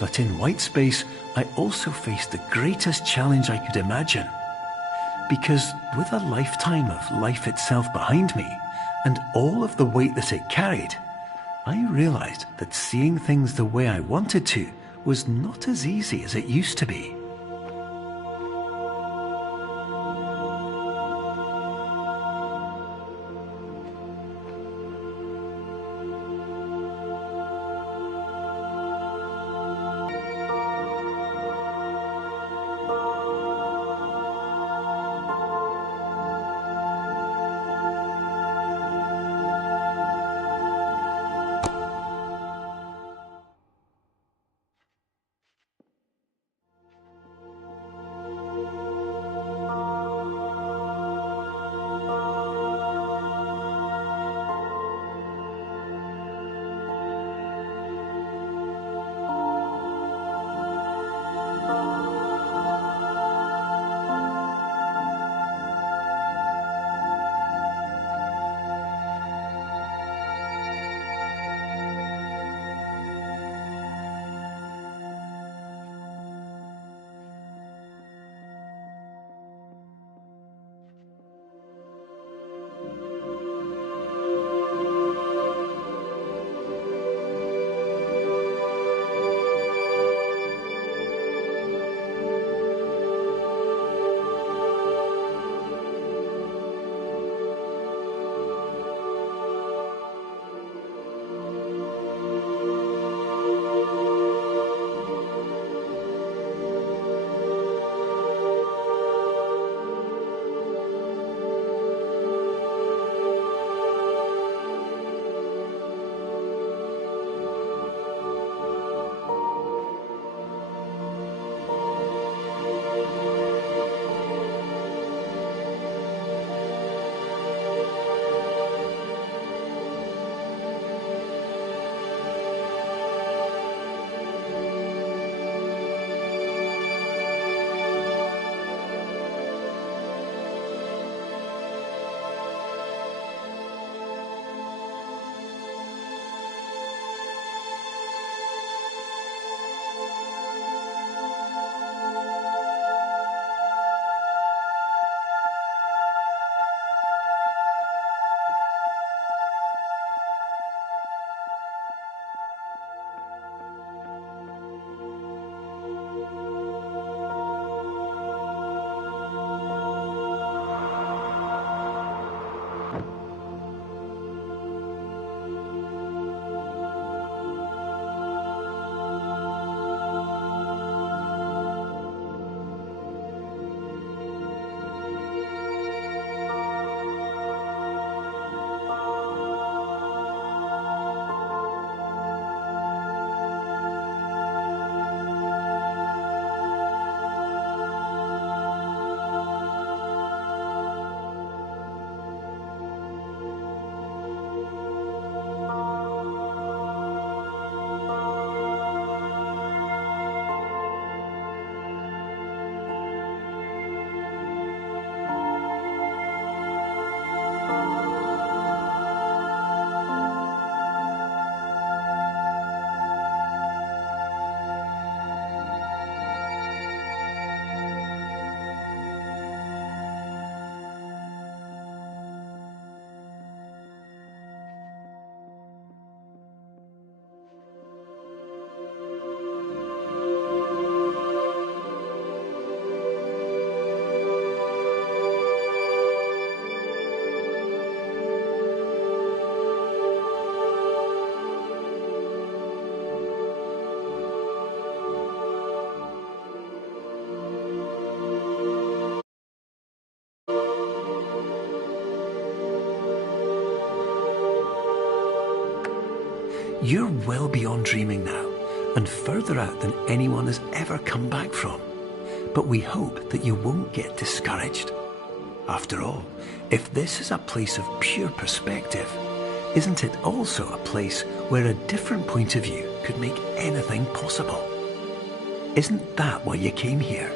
But in white space, I also faced the greatest challenge I could imagine. Because with a lifetime of life itself behind me, and all of the weight that it carried, I realized that seeing things the way I wanted to was not as easy as it used to be. You're well beyond dreaming now, and further out than anyone has ever come back from. But we hope that you won't get discouraged. After all, if this is a place of pure perspective, isn't it also a place where a different point of view could make anything possible? Isn't that why you came here?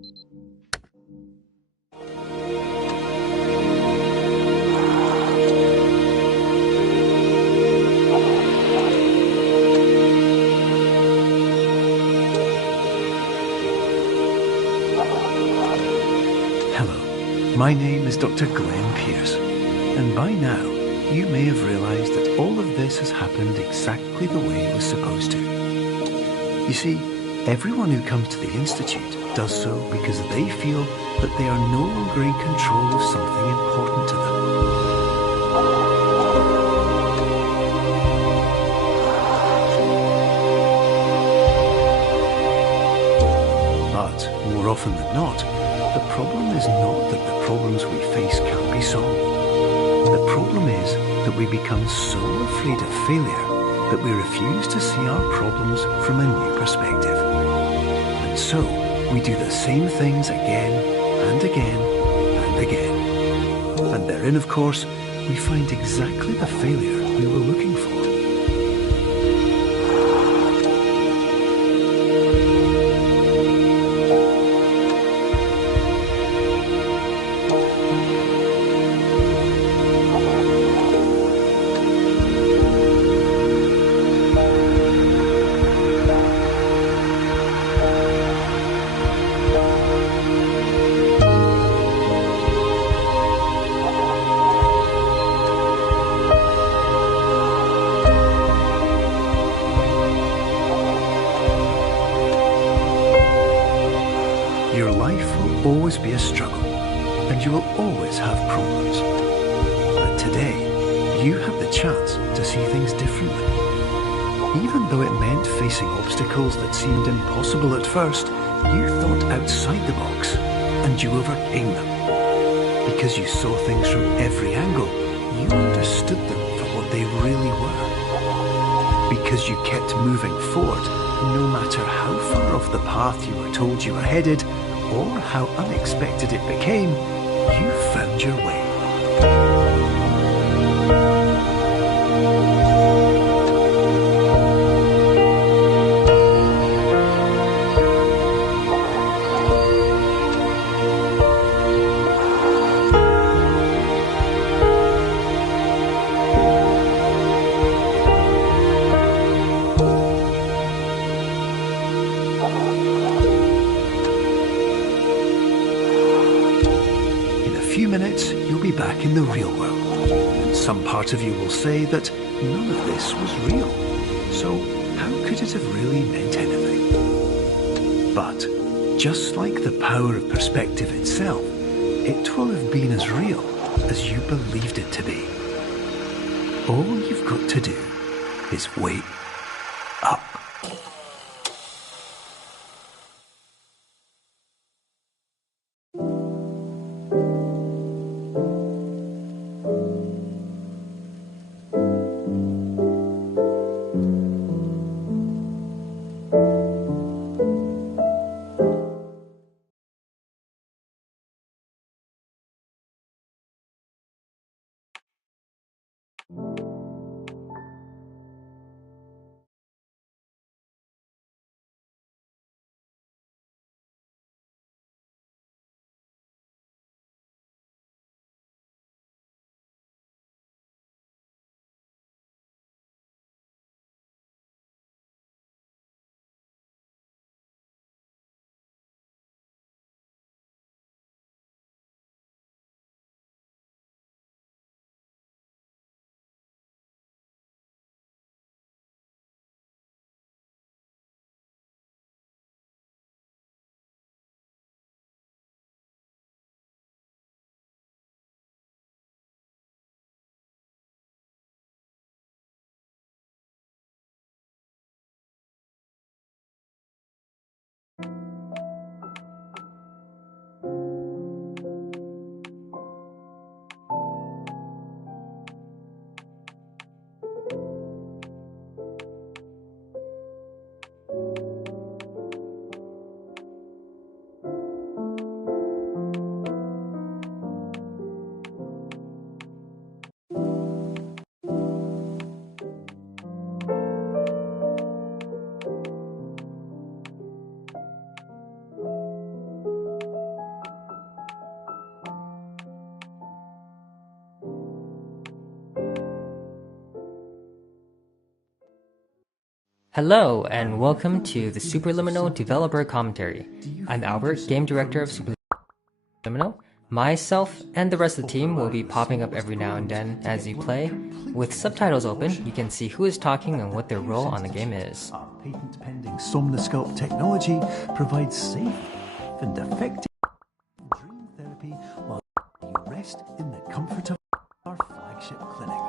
Hello, my name is Dr. Glenn Pierce, and by now you may have realised that all of this has happened exactly the way it was supposed to. You see, everyone who comes to the Institute does so because they feel that they are no longer in control of something important to them. But more often than not, the problem is not that the problems we face can't be solved. The problem is that we become so afraid of failure that we refuse to see our problems from a new perspective. And so, we do the same things again and again and again. And therein, of course, we find exactly the failure we were looking for. Your life will always be a struggle, and you will always have problems. But today, you have the chance to see things differently. Even though it meant facing obstacles that seemed impossible at first, you thought outside the box, and you overcame them. Because you saw things from every angle, you understood them for what they really were. Because you kept moving forward, no matter how far off the path you were told you were headed, or how unexpected it became, you found your way. In a few minutes, you'll be back in the real world. And some part of you will say that none of this was real. So how could it have really meant anything? But just like the power of perspective itself, it will have been as real as you believed it to be. All you've got to do is wait up. Hello, and welcome to the Superliminal Developer Commentary. I'm Albert, Game Director of Superliminal. Myself and the rest of the team will be popping up every now and then as you play. With subtitles open, you can see who is talking and what their role on the game is. Our patent-pending Somnosculpt technology provides safe and effective dream therapy while you rest in the comfort of our flagship clinic.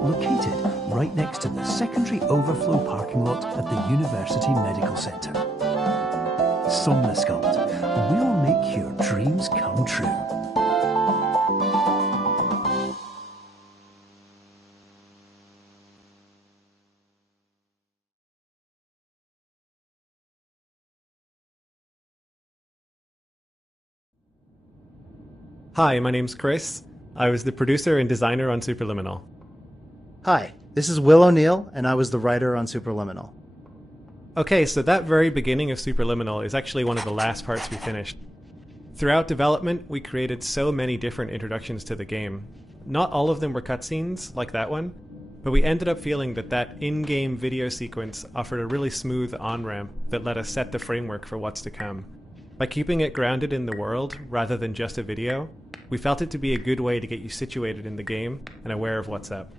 Located right next to the secondary overflow parking lot at the University Medical Centre. Somnosculpt, we'll make your dreams come true. Hi, my name's Chris. I was the producer and designer on Superliminal. Hi, this is Will O'Neill, and I was the writer on Superliminal. Okay, so that very beginning of Superliminal is actually one of the last parts we finished. Throughout development, we created so many different introductions to the game. Not all of them were cutscenes, like that one, but we ended up feeling that that in-game video sequence offered a really smooth on-ramp that let us set the framework for what's to come. By keeping it grounded in the world, rather than just a video, we felt it to be a good way to get you situated in the game and aware of what's up.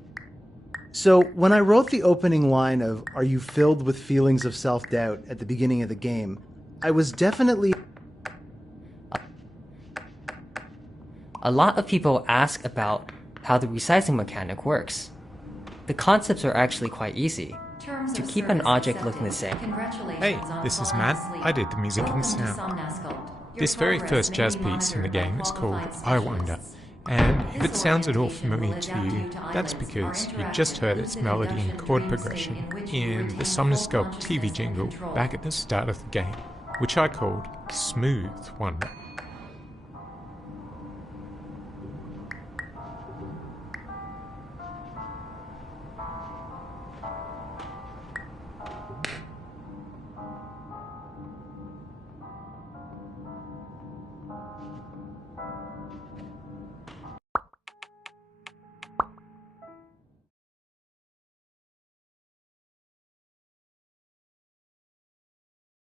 So, when I wrote the opening line of "Are you filled with feelings of self-doubt" at the beginning of the game, I was definitely... A lot of people ask about how the resizing mechanic works. The concepts are actually quite easy. To keep an object looking the same. Hey, this is Matt. I did the music and sound. This very first jazz piece in the game is called I Wonder, and if it sounds at all familiar to you, that's because you just heard its melody and chord progression in the Somnosculpt TV jingle back at the start of the game, which I called Smooth Wonder.